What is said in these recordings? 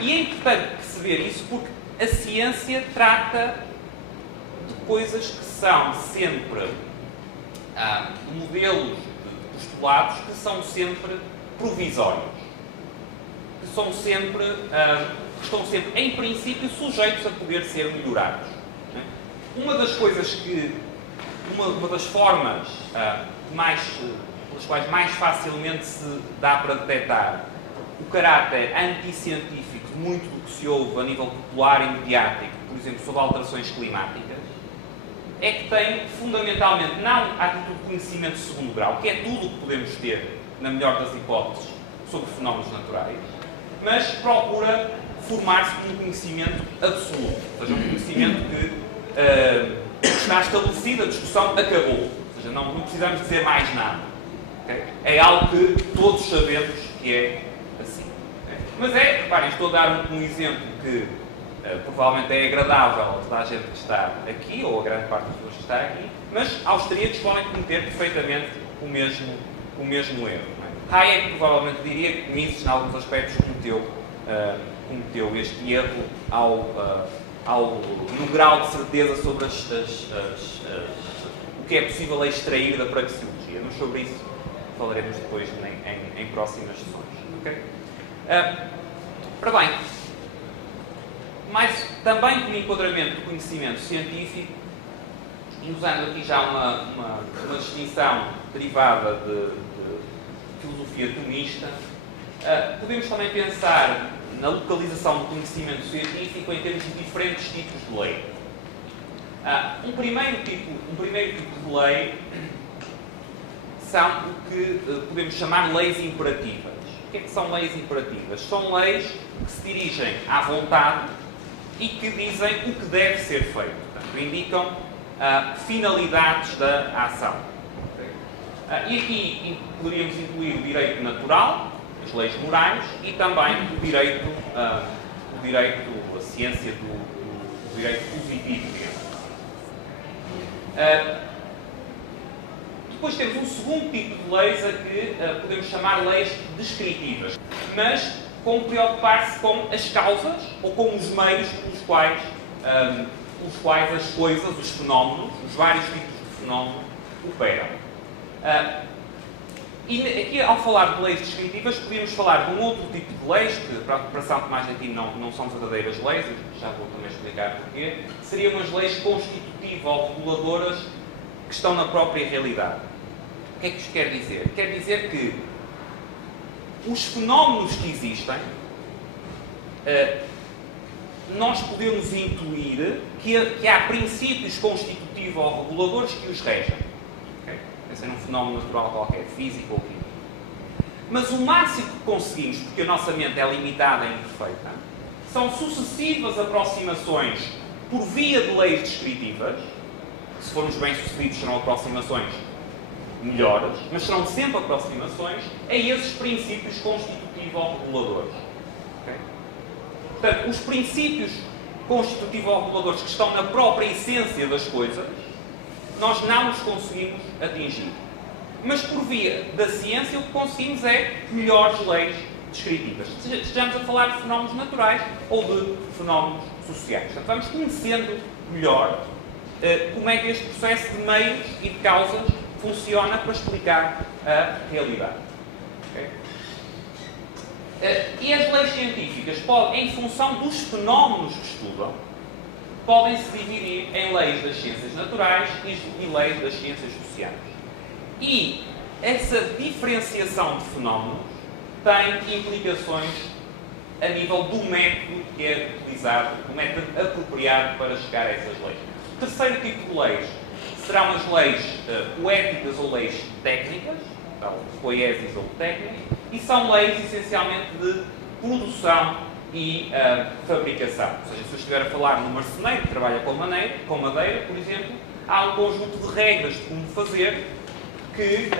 E é importante perceber isso porque a ciência trata de coisas que são sempre modelos de postulados que são sempre provisórios, que são sempre, estão sempre, em princípio, sujeitos a poder ser melhorados. Né? Uma das formas pelas quais mais facilmente se dá para detectar o caráter anticientífico de muito do que se ouve a nível popular e mediático, por exemplo, sobre alterações climáticas, é que tem, fundamentalmente, não a atitude de conhecimento de segundo grau, que é tudo o que podemos ter, na melhor das hipóteses, sobre fenómenos naturais, mas procura formar-se com um conhecimento absoluto, ou seja, um conhecimento que está estabelecido, a discussão acabou, ou seja, não precisamos dizer mais nada. Okay? É algo que todos sabemos que é assim. Okay? Mas reparem, estou a dar um exemplo que provavelmente é agradável a toda a gente que está aqui, ou a grande parte das pessoas que está aqui, mas austríacos podem cometer perfeitamente o mesmo erro. Não é? Hayek provavelmente diria que Mises, em alguns aspectos, cometeu este erro no grau de certeza sobre o que é possível extrair da praxeologia. Mas sobre isso falaremos depois em próximas sessões. Okay? Ora bem, mas também como enquadramento do conhecimento científico, e usando aqui já uma distinção derivada de filosofia tomista, podemos também pensar na localização do conhecimento científico em termos de diferentes tipos de lei. Um primeiro tipo de lei são o que podemos chamar leis imperativas. O que é que são leis imperativas? São leis que se dirigem à vontade e que dizem o que deve ser feito. Portanto, indicam finalidades da ação. E aqui poderíamos incluir o direito natural, as leis morais e também o direito, a ciência do direito positivo, digamos. Depois temos um segundo tipo de leis a que podemos chamar leis descritivas, mas com preocupar-se com as causas ou com os meios pelos quais as coisas, os fenómenos, os vários tipos de fenómenos operam. E aqui, ao falar de leis descritivas, podíamos falar de um outro tipo de leis, que para a cooperação que mais aqui não são verdadeiras leis, já vou também explicar porquê, seriam as leis constitutivas ou reguladoras que estão na própria realidade. O que é que isto quer dizer? Quer dizer que os fenómenos que existem, nós podemos intuir que há princípios constitutivos ou reguladores que os regem. Okay? Pensem num fenómeno natural qualquer, físico ou químico. Mas o máximo que conseguimos, porque a nossa mente é limitada e imperfeita, são sucessivas aproximações por via de leis descritivas. Se formos bem-sucedidos, serão aproximações melhores, mas serão sempre aproximações a esses princípios constitutivos ou reguladores. Okay? Portanto, os princípios constitutivos ou reguladores que estão na própria essência das coisas, nós não os conseguimos atingir. Mas por via da ciência, o que conseguimos é melhores leis descritivas. Estejamos a falar de fenómenos naturais ou de fenómenos sociais. Portanto, vamos conhecendo melhor como é que este processo de meios e de causas funciona para explicar a realidade. Okay? E as leis científicas, em função dos fenómenos que estudam, podem se dividir em leis das ciências naturais e leis das ciências sociais. E essa diferenciação de fenómenos tem implicações a nível do método que é utilizado, do método apropriado para chegar a essas leis. O terceiro tipo de leis serão as leis poéticas ou leis técnicas, então, poiesis ou técnicas, e são leis essencialmente de produção e fabricação. Ou seja, se eu estiver a falar num marceneiro que trabalha com madeira, por exemplo, há um conjunto de regras de como fazer que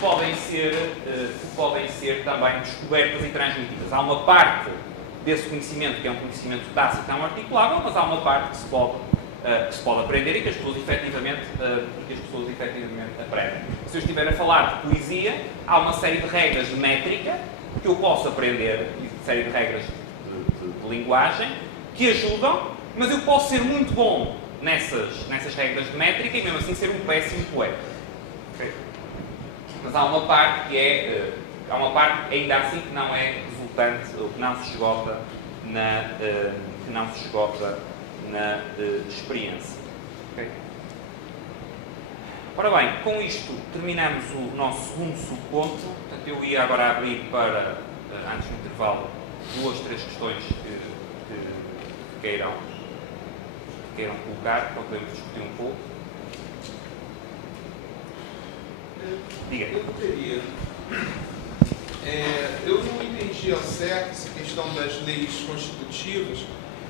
podem ser também descobertas e transmitidas. Há uma parte desse conhecimento que é um conhecimento tácito, não articulável, mas há uma parte que se pode aprender e que as pessoas efetivamente aprendem. Se eu estiver a falar de poesia, há uma série de regras de métrica que eu posso aprender e série de regras de linguagem que ajudam, mas eu posso ser muito bom nessas regras de métrica e mesmo assim ser um péssimo poeta. Okay? Mas há uma parte há uma parte ainda assim que não é resultante, ou que não se esgota na experiência. Okay? Ora bem, com isto terminamos o nosso segundo subponto. Portanto, eu ia agora abrir para, antes do intervalo, 2, 3 questões que queiram colocar, para podermos discutir um pouco. Diga. Eu teria. Eu não entendi ao certo essa questão das leis constitutivas,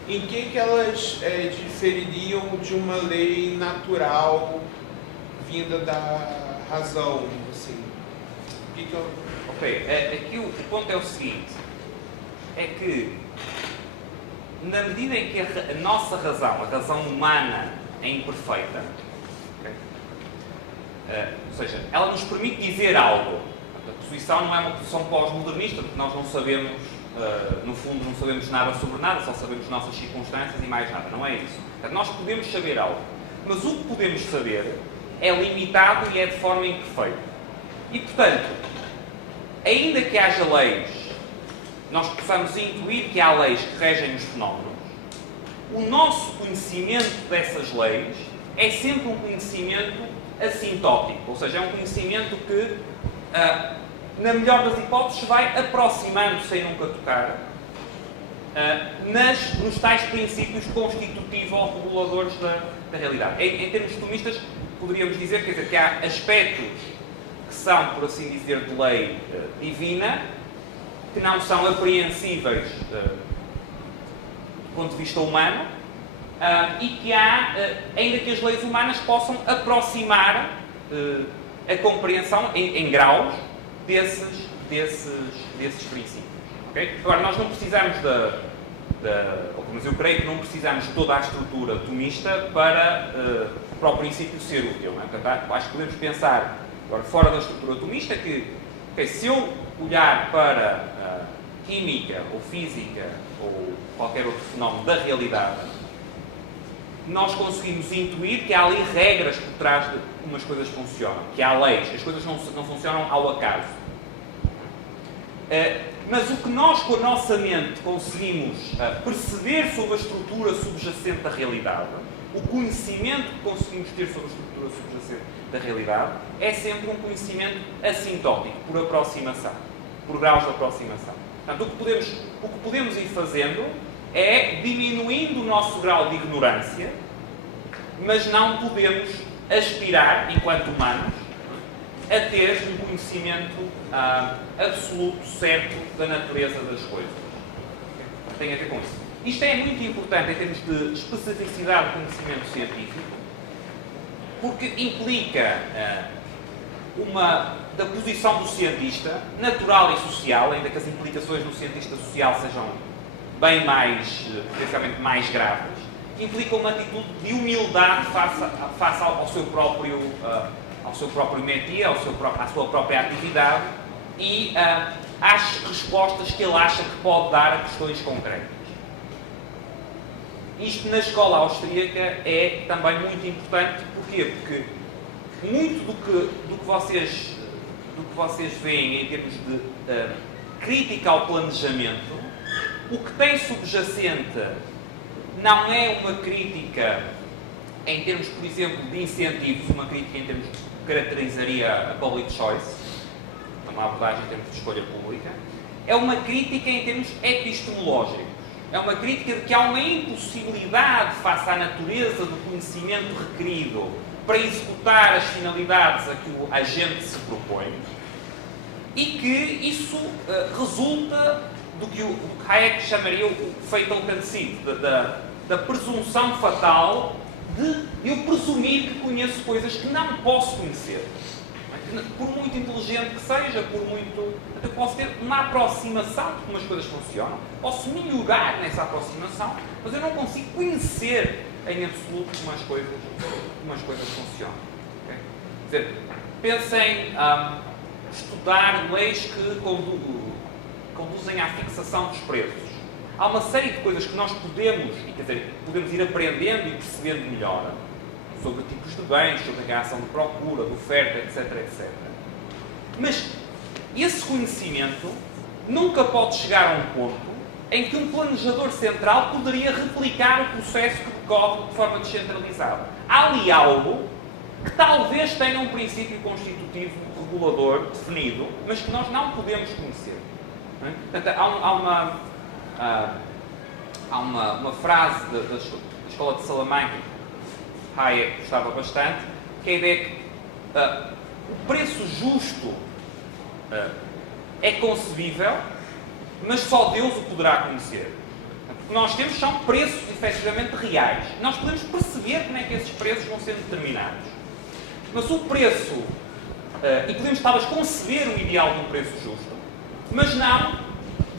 em que elas difeririam de uma lei natural vinda da razão, assim. Ok, aqui o ponto é o seguinte, é que na medida em que a nossa razão, a razão humana, é imperfeita, okay? Ou seja, ela nos permite dizer algo. A posição não é uma posição pós-modernista, porque nós não sabemos, no fundo, não sabemos nada sobre nada, só sabemos nossas circunstâncias e mais nada. Não é isso. Portanto, nós podemos saber algo, mas o que podemos saber é limitado e é de forma imperfeita. E, portanto, ainda que haja leis, nós possamos intuir que há leis que regem os fenómenos, o nosso conhecimento dessas leis é sempre um conhecimento assintótico, ou seja, é um conhecimento que, na melhor das hipóteses, vai aproximando, sem nunca tocar, nos tais princípios constitutivos ou reguladores da realidade. Em termos tomistas, poderíamos dizer, quer dizer, que há aspectos que são, por assim dizer, de lei divina, que não são apreensíveis do ponto de vista humano, e que há, ainda que as leis humanas possam aproximar a compreensão em graus desses princípios. Okay? Agora, nós não precisamos mas eu creio que não precisamos de toda a estrutura tomista para o princípio ser útil. Não é? Portanto, acho que podemos pensar, agora, fora da estrutura tomista, que se eu olhar para química ou física ou qualquer outro fenómeno da realidade, nós conseguimos intuir que há ali regras por trás de como as coisas funcionam, que há leis, as coisas não funcionam ao acaso. Mas o que nós, com a nossa mente, conseguimos perceber sobre a estrutura subjacente da realidade, o conhecimento que conseguimos ter sobre a estrutura subjacente da realidade, é sempre um conhecimento assintótico, por aproximação, por graus de aproximação. Portanto, o que podemos ir fazendo é diminuindo o nosso grau de ignorância, mas não podemos aspirar, enquanto humanos, a ter um conhecimento absoluto, certo, da natureza das coisas. Tem a ver com isso. Isto é muito importante em termos de especificidade do conhecimento científico, porque implica da posição do cientista, natural e social, ainda que as implicações do cientista social sejam bem mais, potencialmente mais graves, implica uma atitude de humildade face ao seu próprio métier, à sua própria atividade e às respostas que ele acha que pode dar a questões concretas. Isto na escola austríaca é também muito importante. Porquê? Porque muito do que vocês veem em termos de crítica ao planejamento, o que tem subjacente não é uma crítica em termos, por exemplo, de incentivos, uma crítica em termos que caracterizaria a public choice, uma abordagem em termos de escolha pública, é uma crítica em termos epistemológicos. É uma crítica de que há uma impossibilidade face à natureza do conhecimento requerido para executar as finalidades a que o agente se propõe e que isso resulta do que Hayek chamaria o fatal conceit, da presunção fatal de eu presumir que conheço coisas que não posso conhecer. Por muito inteligente que seja, eu posso ter uma aproximação de como as coisas funcionam, posso melhorar nessa aproximação, mas eu não consigo conhecer em absoluto como as coisas funcionam. Okay? Quer dizer, pensem estudar leis que conduzem à fixação dos preços. Há uma série de coisas que nós podemos ir aprendendo e percebendo melhor sobre tipos de bens, sobre a reação de procura, de oferta, etc, etc. Mas esse conhecimento nunca pode chegar a um ponto em que um planejador central poderia replicar o processo que decorre de forma descentralizada. Há ali algo que talvez tenha um princípio constitutivo regulador definido, mas que nós não podemos conhecer. Não é? Portanto, há uma frase da escola de Salamanca, Hayek gostava bastante, que é a ideia que o preço justo é concebível, mas só Deus o poderá conhecer. O que nós temos são preços efetivamente reais. Nós podemos perceber como é que esses preços vão ser determinados. Mas o preço, e podemos talvez conceber o ideal de um preço justo, mas não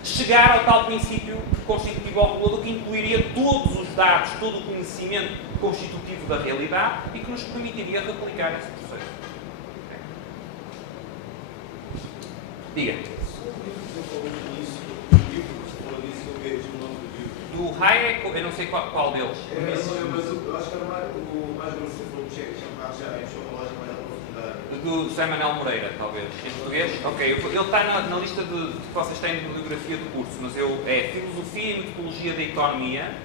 chegar ao tal princípio constitutivo ao regulador que incluiria todos os dados, todo o conhecimento constitutivo da realidade e que nos permitiria replicar esse processo. Diga. Do Hayek, eu não sei qual deles. Mas eu acho que era o mais grosso que falou, já encheu uma loja mais aprofundada. Do José Manuel Moreira, talvez. Em português? Ok. Ele está na lista que vocês têm de bibliografia do curso, mas é Filosofia e Metodologia da Economia,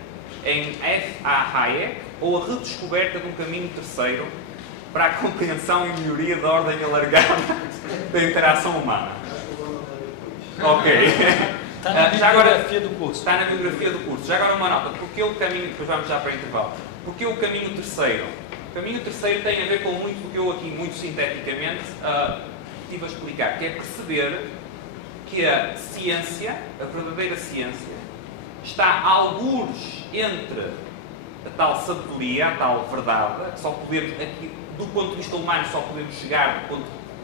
em F.A. Hayek, ou a redescoberta de um caminho terceiro para a compreensão e melhoria da ordem alargada da interação humana. Ok. Está na bibliografia do curso. Está na bibliografia do curso. Já agora uma nota. Porque o caminho... Depois vamos já para o intervalo. Porque o caminho terceiro? O caminho terceiro tem a ver com muito do que eu aqui, muito sinteticamente, estive a explicar. Que é perceber que a ciência, a verdadeira ciência, está algures entre a tal sabedoria, a tal verdade, que só podemos, aqui, do ponto de vista humano, só podemos chegar do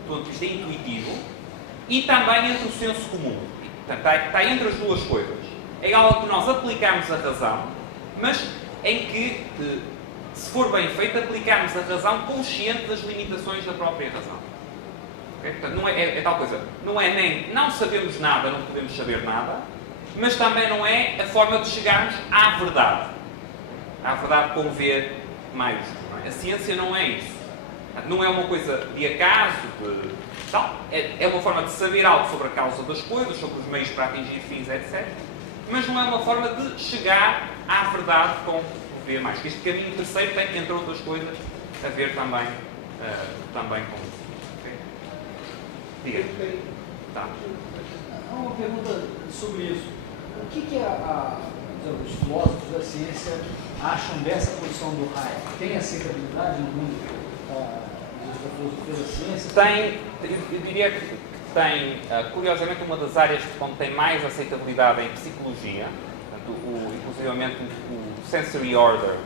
ponto de vista intuitivo, e também entre o senso comum. Portanto, está entre as duas coisas. É algo que nós aplicamos a razão, mas em que, se for bem feito, aplicamos a razão consciente das limitações da própria razão. Okay? Portanto, não é tal coisa. Não é nem não sabemos nada, não podemos saber nada, mas também não é a forma de chegarmos à verdade. À verdade com V maiúsculo. A ciência não é isso. Não é uma coisa de acaso, é uma forma de saber algo sobre a causa das coisas, sobre os meios para atingir fins, etc. Mas não é uma forma de chegar à verdade com o V maiúsculo. Este caminho terceiro tem, entre outras coisas, a ver também com isso. Okay? Diga. Tá. Há uma pergunta sobre isso. O que os filósofos da ciência acham dessa posição do Hayek? Tem aceitabilidade no mundo da filosofia da ciência? Eu diria que tem, curiosamente, uma das áreas onde tem mais aceitabilidade em psicologia, portanto, inclusivamente o Sensory Order,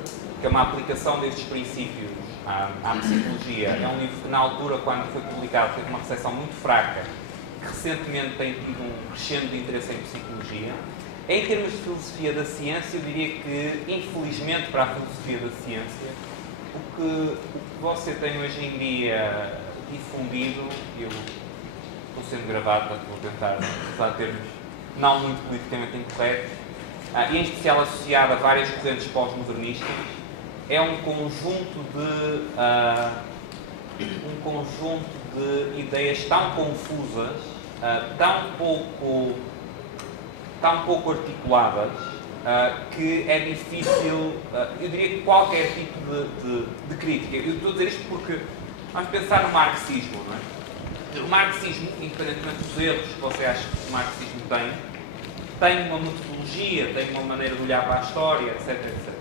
que é uma aplicação destes princípios à psicologia. É um livro que, na altura, quando foi publicado, teve uma recepção muito fraca, que recentemente tem tido um crescendo de interesse em psicologia. Em termos de filosofia da ciência, eu diria que, infelizmente para a filosofia da ciência, o que você tem hoje em dia difundido, eu estou sendo gravado, vou tentar usar termos não muito politicamente incorretos, e em especial associado a várias correntes pós-modernistas, é um conjunto de ideias tão confusas, tão pouco articuladas, que é difícil, eu diria que qualquer tipo de crítica. Eu estou a dizer isto porque vamos pensar no marxismo, não é? O marxismo, independentemente dos erros que você acha que o marxismo tem uma metodologia, tem uma maneira de olhar para a história, etc, etc.